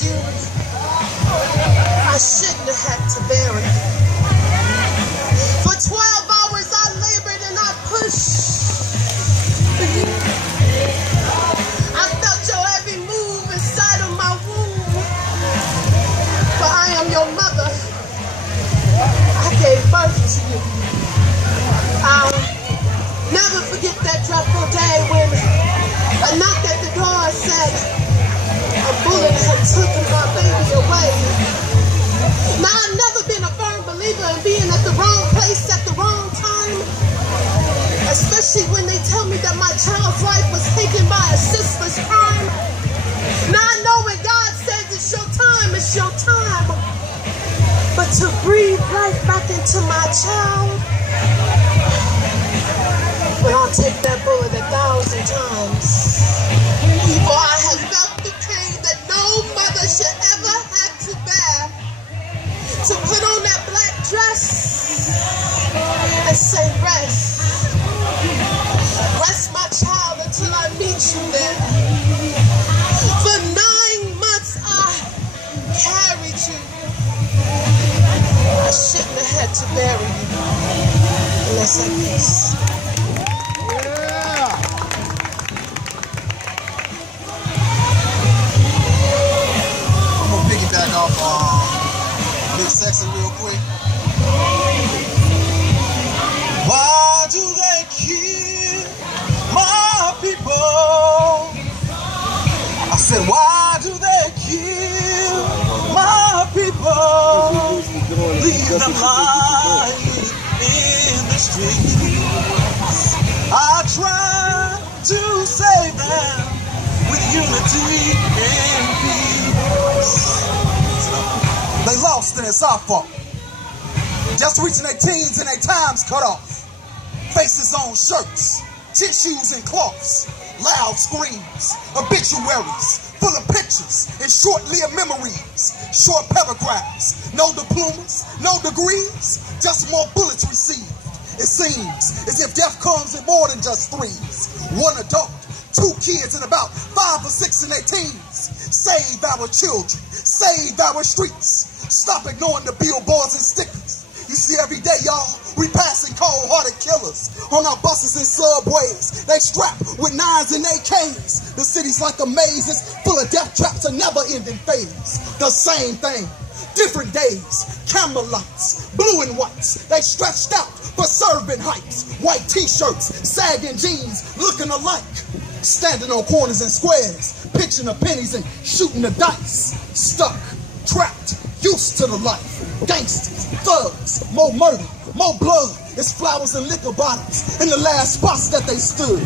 lost you, I shouldn't have had to bury you. For 12 hours I labored and I pushed for you. I felt your every move inside of my womb. For I am your mother. I gave birth to you. I'll never forget that dreadful day when I knocked at the door and said a bullet had taken my baby away. Now, I've never been a firm believer in being at the wrong place at the wrong time, especially when they tell me that my child's life was taken by a senseless crime. Now, I know when God says it's your time, it's your time. But to breathe life back into my child, but I'll take that bullet 1,000 times. For I have felt the pain that no mother should ever have to bear. To put on that black dress and say, rest. Rest my child until I meet you there. For 9 months I carried you. I shouldn't have had to bury you unless I missed. Piggyback off Big Sexy real quick. Why do they kill my people? I said, why do they kill my people? Leave them lying in the streets. I try to save them with unity and peace. They lost and it's our fault. Just reaching their teens and their times cut off. Faces on shirts, tissues and cloths, loud screams, obituaries, full of pictures and short-lived memories, short paragraphs, no diplomas, no degrees, just more bullets received. It seems as if death comes in more than just threes. 1 adult, 2 kids, and about 5 or 6 in their teens. Save our children, save our streets. Stop ignoring the billboards and stickers. You see every day, y'all, we passing cold-hearted killers on our buses and subways. They strapped with 9s and AKs. The city's like a maze, it's full of death traps, a never-ending phase. The same thing, different days, camera lights, blue and whites. They stretched out for serving heights. White t-shirts, sagging jeans, looking alike. Standing on corners and squares, pitching the pennies and shooting the dice. Stuck, trapped, used to the life. Gangsters, thugs, more murder, more blood. It's flowers and liquor bottles in the last spots that they stood.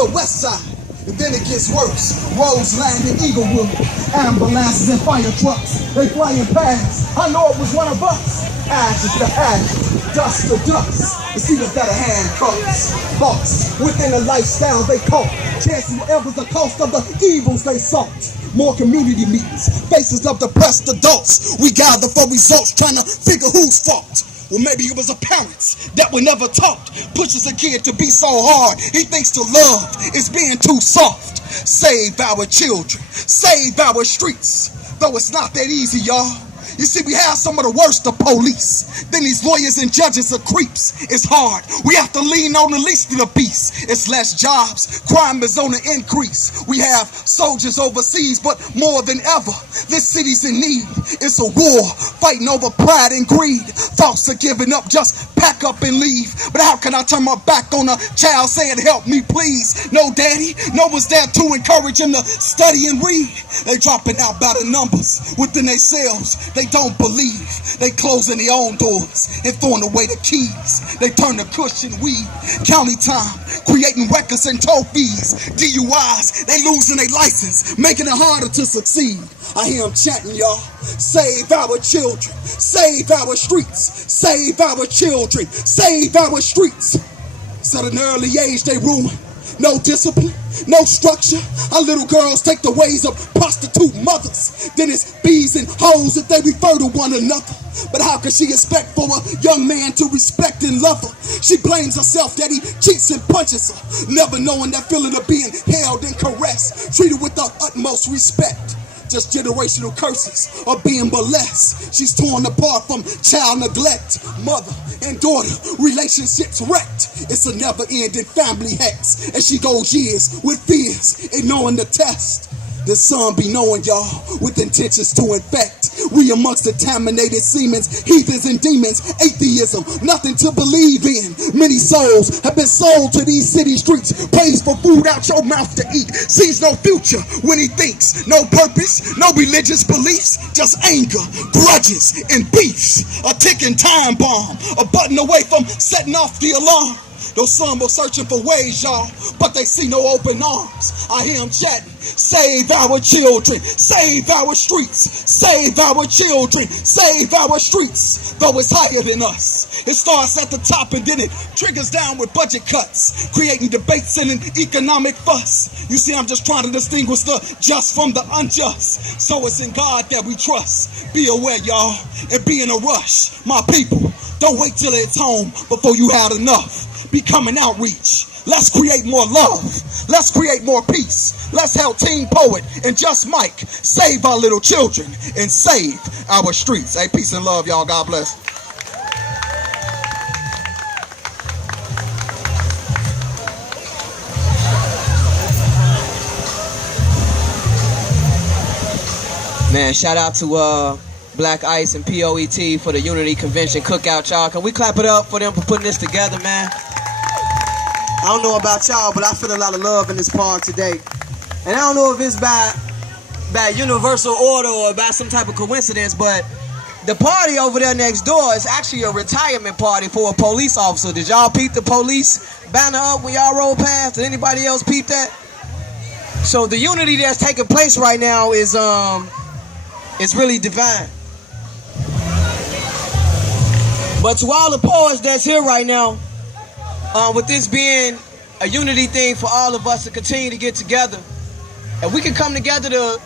The west side, and then it gets worse. Roseland and Eaglewood, ambulances and fire trucks. They flying past. I know it was one of us. Ashes to ashes, dust to dust. It's either that or handcuffs. Thoughts within a lifestyle they caught. Chances whatever's the cost of the evils they sought. More community meetings, faces of depressed adults. We gather for results, trying to figure whose fault. Well, maybe it was the parents that were never taught. Pushes a kid to be so hard, he thinks to love is being too soft. Save our children, save our streets. Though it's not that easy, y'all. You see, we have some of the worst of police. Then these lawyers and judges are creeps. It's hard. We have to lean on the least of the beast. It's less jobs. Crime is on the increase. We have soldiers overseas, but more than ever, this city's in need. It's a war, fighting over pride and greed. Thoughts are giving up, just pack up and leave. But how can I turn my back on a child saying, help me please? No daddy, no one's there to encourage him to study and read. They dropping out by the numbers within themselves. They don't believe. They closing their own doors and throwing away the keys. They turn to cushion weed, county time, creating records and trophies. DUIs, they losing their license, making it harder to succeed. I hear them chanting, y'all. Save our children, save our streets, save our children, save our streets. So at an early age they ruin. No discipline, no structure. Our little girls take the ways of prostitute mothers. Then it's bees and hoes if they refer to one another. But how can she expect for a young man to respect and love her? She blames herself that he cheats and punches her, never knowing that feeling of being held and caressed, treated with the utmost respect. just generational curses of being molested. She's torn apart from child neglect, mother and daughter relationships wrecked. It's a never-ending family hex, and she goes years with fears, ignoring the test. The son be knowing y'all with intentions to infect. We amongst contaminated semens, heathens and demons, atheism, nothing to believe in. Many souls have been sold to these city streets, pays for food out your mouth to eat, sees no future when he thinks, no purpose, no religious beliefs, just anger, grudges, and beefs. A ticking time bomb, a button away from setting off the alarm. Those some are searching for ways, y'all, but they see no open arms. I hear them chatting, save our children, save our streets, save our children, save our streets. Though it's higher than us, it starts at the top and then it triggers down with budget cuts, creating debates and an economic fuss. You see, I'm just trying to distinguish the just from the unjust. So it's in God that we trust. Be aware, y'all, and be in a rush. My people, don't wait till it's home before you had enough. Becoming outreach. Let's create more love. Let's create more peace. Let's help Team P.O.E.T and Just Mike save our little children and save our streets. Hey, peace and love, y'all. God bless. Man, shout out to BLAQ Ice and P.O.E.T for the Unity Convention cookout, y'all. Can we clap it up for them for putting this together, man? I don't know about y'all, but I feel a lot of love in this park today. And I don't know if it's by universal order or by some type of coincidence, but the party over there next door is actually a retirement party for a police officer. Did y'all peep the police banner up when y'all roll past? Did anybody else peep that? So the unity that's taking place right now is really divine. But to all the poets that's here right now, with this being a unity thing for all of us to continue to get together, and we can come together to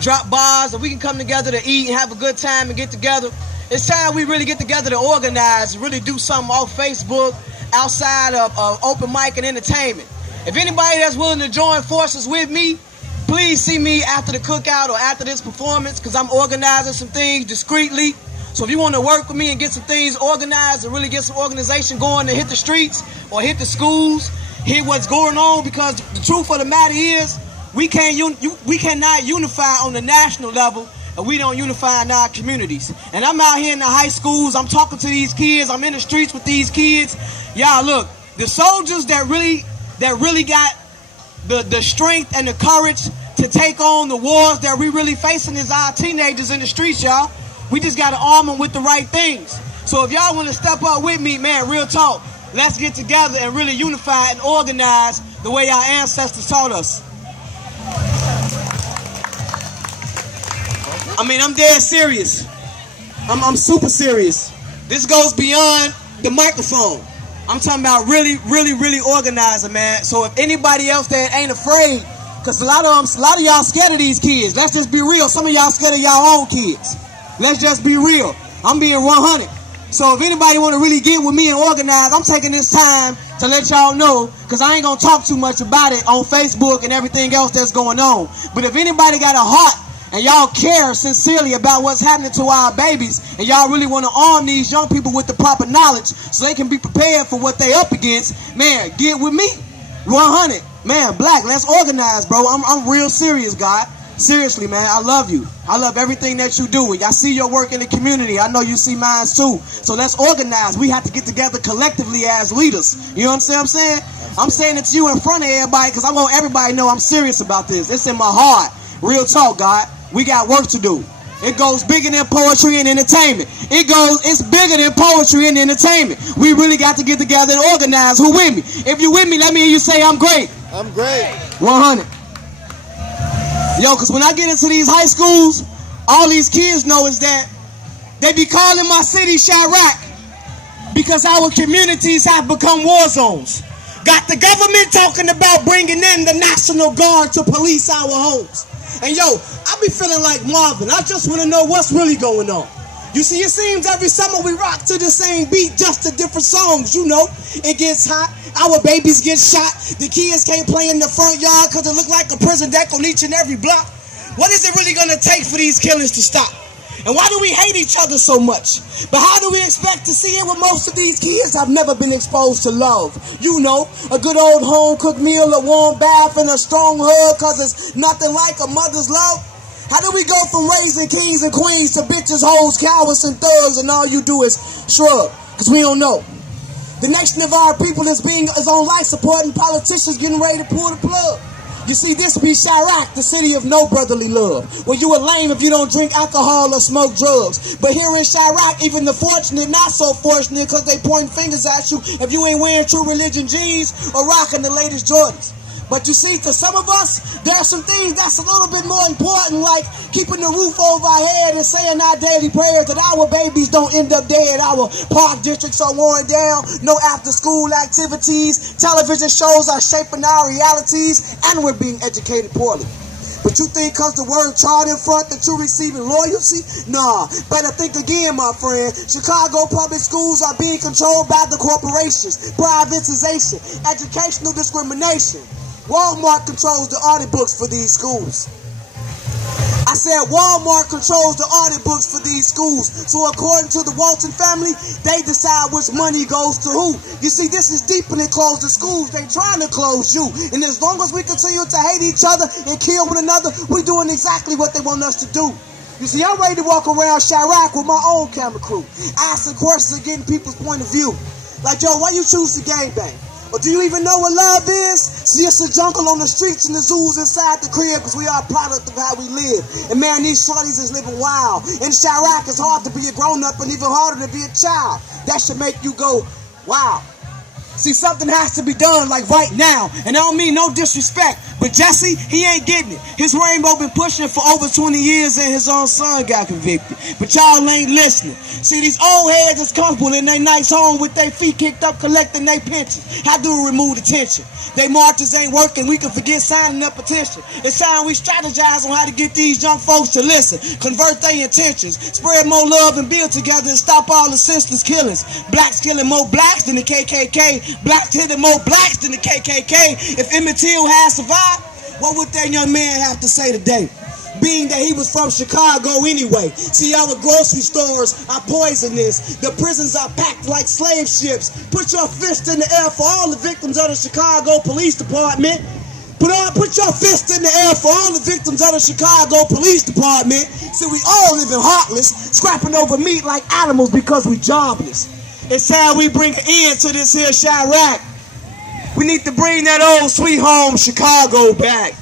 drop bars, and we can come together to eat and have a good time and get together. It's time we really get together to organize and really do something off Facebook, outside of open mic and entertainment. If anybody that's willing to join forces with me, please see me after the cookout or after this performance, because I'm organizing some things discreetly. So if you want to work with me and get some things organized and really get some organization going to hit the streets or hit the schools, hit what's going on, because the truth of the matter is we cannot unify on the national level and we don't unify in our communities. And I'm out here in the high schools, I'm talking to these kids, I'm in the streets with these kids. Y'all look, the soldiers that really got the strength and the courage to take on the wars that we really facing is our teenagers in the streets, y'all. We just got to arm them with the right things. So if y'all want to step up with me, man, real talk, let's get together and really unify and organize the way our ancestors taught us. I mean, I'm dead serious. I'm super serious. This goes beyond the microphone. I'm talking about really organizing, man. So if anybody else that ain't afraid, because a lot of y'all scared of these kids. Let's just be real. Some of y'all scared of y'all own kids. Let's just be real. I'm being 100. So if anybody want to really get with me and organize, I'm taking this time to let y'all know, because I ain't going to talk too much about it on Facebook and everything else that's going on. But if anybody got a heart and y'all care sincerely about what's happening to our babies, and y'all really want to arm these young people with the proper knowledge so they can be prepared for what they up against, man, get with me. 100. Man, BLAQ, let's organize, bro. I'm real serious, God. Seriously, man, I love you. I love everything that you do. I see your work in the community. I know you see mine too. So let's organize. We have to get together collectively as leaders. You know what I'm saying? I'm saying it to you in front of everybody because I want everybody to know I'm serious about this. It's in my heart. Real talk, God. We got work to do. It goes bigger than poetry and entertainment. It's bigger than poetry and entertainment. We really got to get together and organize. Who with me? If you with me, let me hear you say I'm great. I'm great. 100. Yo, because when I get into these high schools, all these kids know is that they be calling my city Chirac because our communities have become war zones. Got the government talking about bringing in the National Guard to police our homes. And yo, I be feeling like Marvin. I just want to know what's really going on. You see, it seems every summer we rock to the same beat, just to different songs, you know. It gets hot, our babies get shot, the kids can't play in the front yard because it look like a prison deck on each and every block. What is it really going to take for these killings to stop? And why do we hate each other so much? But how do we expect to see it when most of these kids have never been exposed to love? You know, a good old home-cooked meal, a warm bath, and a strong hug, because it's nothing like a mother's love. How do we go from raising kings and queens to bitches, hoes, cowards, and thugs, and all you do is shrug? Because we don't know. The nation of our people is on life support, and politicians getting ready to pull the plug. You see, this be Chirac, the city of no brotherly love, where you are lame if you don't drink alcohol or smoke drugs. But here in Chirac, even the fortunate, not so fortunate, because they point fingers at you if you ain't wearing True Religion jeans or rocking the latest Jordans. But you see, to some of us, there are some things that's a little bit more important, like keeping the roof over our head and saying our daily prayers that our babies don't end up dead, our park districts are worn down, no after-school activities, television shows are shaping our realities, and we're being educated poorly. But you think because the word child in front that you're receiving loyalty? Nah, better think again, my friend. Chicago public schools are being controlled by the corporations, privatization, educational discrimination. Walmart controls the audit books for these schools. I said Walmart controls the audit books for these schools. So according to the Walton family, they decide which money goes to who. You see, this is deep when they close the schools. They trying to close you. And as long as we continue to hate each other and kill one another, we're doing exactly what they want us to do. You see, I'm ready to walk around Chirac with my own camera crew, asking questions and getting people's point of view. Like, yo, why you choose to gangbang? Or do you even know what love is? See, it's a jungle on the streets and the zoos inside the crib, because we are a product of how we live. And man, these shorties is living wild. In Chirac, it's hard to be a grown-up and even harder to be a child. That should make you go, wow. See, something has to be done, like right now. And I don't mean no disrespect, but Jesse, he ain't getting it. His rainbow been pushing for over 20 years and his own son got convicted. But y'all ain't listening. See, these old heads is comfortable in their nice home with their feet kicked up collecting their pensions. How do we remove the tension? They marches ain't working, we can forget signing a petition. It's time we strategize on how to get these young folks to listen, convert their intentions, spread more love and build together and stop all the senseless killings. Blacks killing more blacks than the KKK. Blacks hitting more blacks than the KKK. If Emmett Till had survived, what would that young man have to say today? Being that he was from Chicago anyway. See, our grocery stores are poisonous. The prisons are packed like slave ships. Put your fist in the air for all the victims of the Chicago Police Department. Put your fist in the air for all the victims of the Chicago Police Department. See, we all living heartless, scrapping over meat like animals because we jobless. It's time we bring an end to this here Chirac. We need to bring that old sweet home Chicago back.